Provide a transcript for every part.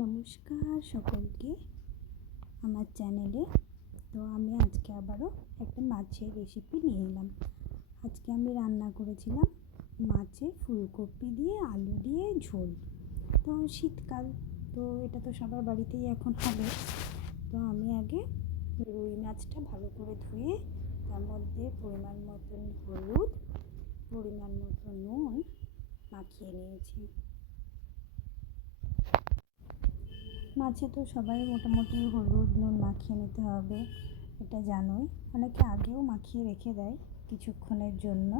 নমস্কার সকলকে আমার চ্যানেলে। তো আমি আজকে আবারও একটা মাছের রেসিপি নিয়ে এলাম। আজকে আমি রান্না করেছিলাম মাছের ফুলকপি দিয়ে আলু দিয়ে ঝোল। তো শীতকাল, তো এটা তো সবার বাড়িতেই এখন হবে। তো আমি আগে রুই মাছটা ভালো করে ধুয়ে তার মধ্যে পরিমাণ মতন হলুদ, পরিমাণ মতো নুন মাখিয়ে নিয়েছি। মাছে তো সবাই মোটামুটি হলুদ নুন মাখিয়ে নিতে হবে, এটা জানোই। অনেকে আগেও মাখিয়ে রেখে দেয় কিছুক্ষণের জন্য।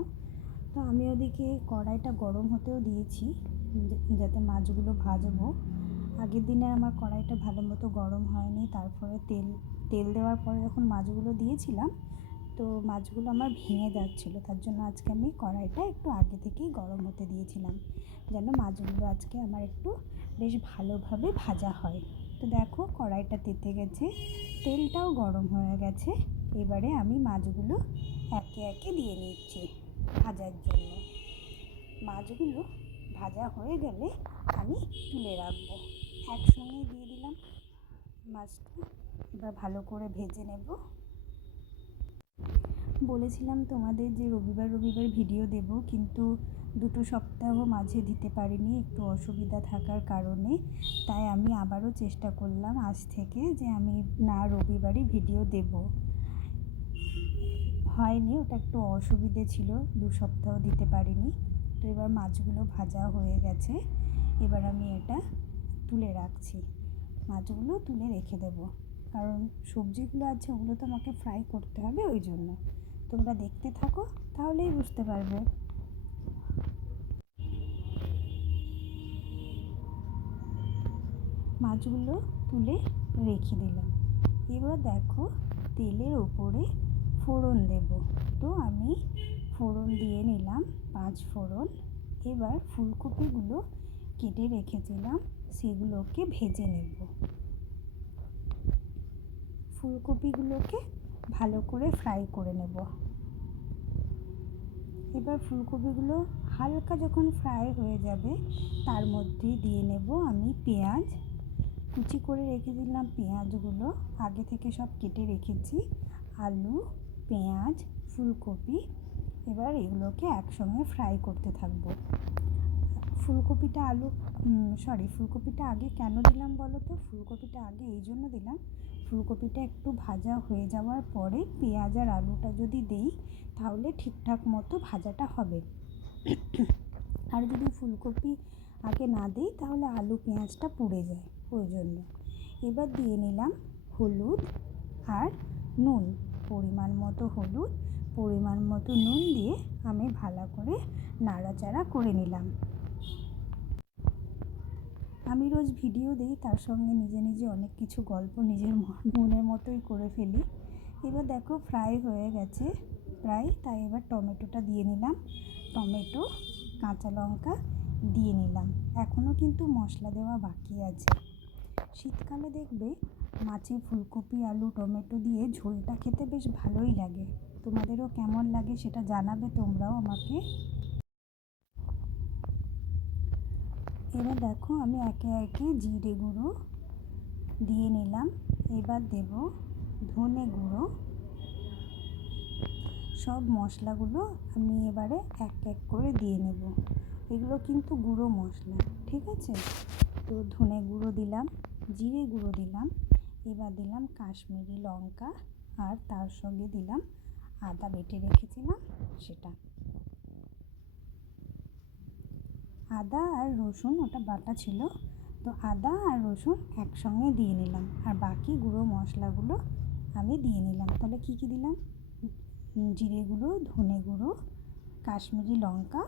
তো আমি ওদিকে কড়াইটা গরম হতেও দিয়েছি যাতে মাছগুলো ভাজবো। আগের দিনে আমার কড়াইটা ভালো মতো গরম হয়নি, তারপরে তেল দেওয়ার পরে যখন মাছগুলো দিয়েছিলাম তো মাছগুলো আমার ভেঙে যাচ্ছিলো। তার জন্য আজকে আমি কড়াইটা একটু আগে থেকেই গরম হতে দিয়েছিলাম যেন মাছগুলো আজকে আমার একটু বেশ ভালোভাবে ভাজা হয়। তো দেখো কড়াইটা তেতে গেছে, তেলটাও গরম হয়ে গেছে। এবারে আমি মাছগুলো একে একে দিয়ে নিচ্ছি ভাজার জন্য। মাছগুলো ভাজা হয়ে গেলে আমি তুলে রাখবো। একসঙ্গে দিয়ে দিলাম মাছটা, এবার ভালো করে ভেজে নেব। বলেছিলাম তোমাদের যে রবিবার ভিডিও দেব, কিন্তু দুটো সপ্তাহ মাঝে দিতে পারিনি একটু অসুবিধা থাকার কারণে। তাই আমি আবারও চেষ্টা করলাম আজ থেকে যে আমি রবিবারই ভিডিও দেব। হয়নি, ওটা একটু অসুবিধে ছিল, 2 সপ্তাহ দিতে পারিনি। তো এবার মাছগুলো ভাজা হয়ে গেছে, এবার আমি এটা তুলে রাখছি। মাছগুলো তুলে রেখে দেব, কারণ সবজিগুলো আছে ওগুলো তো আমাকে ফ্রাই করতে হবে, ওই জন্য। তোমরা দেখতে থাকো, তাহলেই বুঝতে পারবে। মাছগুলো তুলে রেখে দিলাম। এবার দেখো তেলের ওপরে ফোড়ন দেব। তো আমি ফোড়ন দিয়ে নিলাম 5 ফোড়ন। এবার ফুলকপিগুলো কেটে রেখেছিলাম সেগুলোকে ভেজে নেব। ফুলকপিগুলোকে ভালো করে ফ্রাই করে নেব। এবার ফুলকপিগুলো হালকা যখন ফ্রাই হয়ে যাবে তার মধ্যে দিয়ে নেব আমি পেঁয়াজ। কুচি করে রেখে দিলাম পেঁয়াজগুলো, আগে থেকে সব কেটে রেখেছি। আলু, পেঁয়াজ, ফুলকপি, এবার এগুলোকে একসঙ্গে ফ্রাই করতে থাকবো। ফুলকপিটা আগে কেন দিলাম বলো তো? ফুলকপিটা আগে এই জন্য দিলাম, ফুলকপিটা একটু ভাজা হয়ে যাওয়ার পরে পেঁয়াজ আর আলুটা যদি দেই তাহলে ঠিকঠাক মতো ভাজাটা হবে। আর যদি ফুলকপি আগে না দিই তাহলে আলু পেঁয়াজটা পুড়ে যায়, ওই জন্য। এবার দিয়ে নিলাম হলুদ আর নুন, পরিমাণ মতো হলুদ, পরিমাণ মতো নুন দিয়ে আমি ভালো করে নাড়াচাড়া করে নিলাম। আমি রোজ ভিডিও দিই, তার সঙ্গে নিজে নিজে অনেক কিছু গল্প নিজের মনের মতোই করে ফেলি। এবার দেখো ফ্রাই হয়ে গেছে প্রায়, তাই এবার টমেটোটা দিয়ে নিলাম। টমেটো, কাঁচা লঙ্কা দিয়ে নিলাম। এখনও কিন্তু মশলা দেওয়া বাকি আছে। শীতকালে দেখবে মাছে ফুলকপি আলু টমেটো দিয়ে ঝোলটা খেতে বেশ ভালোই লাগে। তোমাদেরও কেমন লাগে সেটা জানাবে তোমরাও আমাকে। এবার দেখো আমি একে একে জিরে গুঁড়ো দিয়ে নিলাম। এবার দেব ধনে গুঁড়ো। সব মশলাগুলো আমি এবারে এক এক করে দিয়ে নেব। এগুলো কিন্তু গুঁড়ো মশলা, ঠিক আছে? তো ধনে গুঁড়ো দিলাম, জিরে গুঁড়ো দিলাম, এবার দিলাম কাশ্মীরি লঙ্কা, আর তার সঙ্গে দিলাম আদা বেটে রেখেছিলাম সেটা। আদা আর রসুন ওটা বাটা ছিল, তো আদা আর রসুন একসঙ্গে দিয়ে নিলাম, আর বাকি গুঁড়ো মশলাগুলো আমি দিয়ে নিলাম। তাহলে কী কী দিলাম? জিরে গুঁড়ো, ধনে গুঁড়ো, কাশ্মীরি লঙ্কা,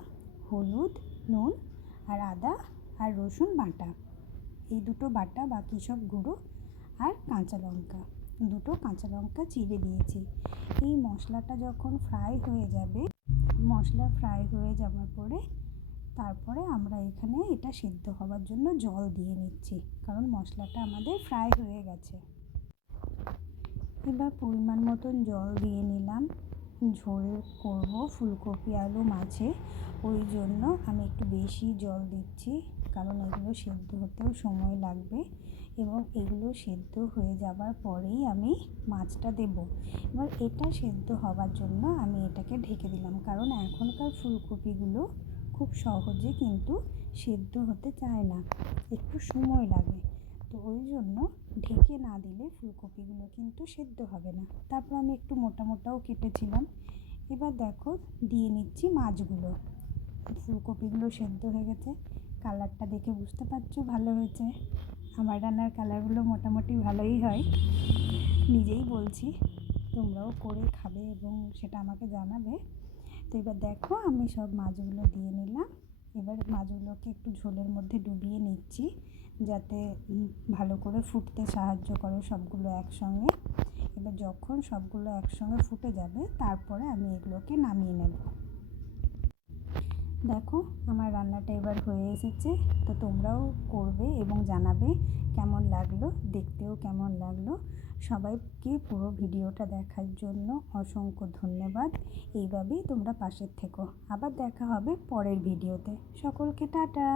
হলুদ, নুন, আর আদা আর রসুন বাটা, এই দুটো বাটা, বাকি সব গুঁড়ো, আর দুটো কাঁচা লঙ্কা চিড়ে দিয়েছি। এই মশলাটা যখন ফ্রাই হয়ে যাবে, মশলা ফ্রাই হয়ে যাওয়ার পরে তারপরে আমরা এখানে এটা সিদ্ধ হওয়ার জন্য জল দিয়ে নিচ্ছি, কারণ মশলাটা আমাদের ফ্রাই হয়ে গেছে। এবার পরিমাণ মতন জল দিয়ে নিলাম। ঝোল করব ফুলকপি আলু মাছে, ওই জন্য আমি একটু বেশি জল দিচ্ছি, কারণ এগুলো সেদ্ধ হতেও সময় লাগবে এবং এগুলো সেদ্ধ হয়ে যাবার পরেই আমি মাছটা দেব। এবার এটা সেদ্ধ হওয়ার জন্য আমি এটাকে ঢেকে দিলাম, কারণ এখনকার ফুলকপিগুলো খুব সহজে কিন্তু সেদ্ধ হতে চায় না, একটু সময় লাগে। তো ওই জন্য ঢেকে না দিলে ফুলকপিগুলো কিন্তু সেদ্ধ হবে না। তারপর আমি একটু মোটা মোটাও কেটেছিলাম। এবার দেখো দিয়ে নিচ্ছি মাছগুলো। ফুলকপিগুলো সেদ্ধ হয়ে গেছে, কালারটা দেখে বুঝতে পারছো ভালো হয়েছে। আমার রান্নার কালারগুলো মোটামুটি ভালোই হয়, নিজেই বলছি। তোমরাও করে খাবে এবং সেটা আমাকে জানাবে। তো এবার দেখো আমি সব মাছগুলো দিয়ে নিলাম। এবার মাছগুলোকে একটু ঝোলের মধ্যে ডুবিয়ে নিচ্ছি, যাতে ভালো করে ফুটতে সাহায্য করে সবগুলো একসঙ্গে। এবার যখন সবগুলো একসঙ্গে ফুটে যাবে তারপরে আমি এগুলোকে নামিয়ে নেব। দেখো আমার রান্নাটা এবার হয়ে এসেছে। তো তোমরাও করবে এবং জানাবে কেমন লাগলো, দেখতেও কেমন লাগলো। সবাইকে পুরো ভিডিওটা দেখার জন্য অসংখ্য ধন্যবাদ। এইভাবেই তোমরা পাশে থেকো। আবার দেখা হবে পরের ভিডিওতে। সকলকে টাটা।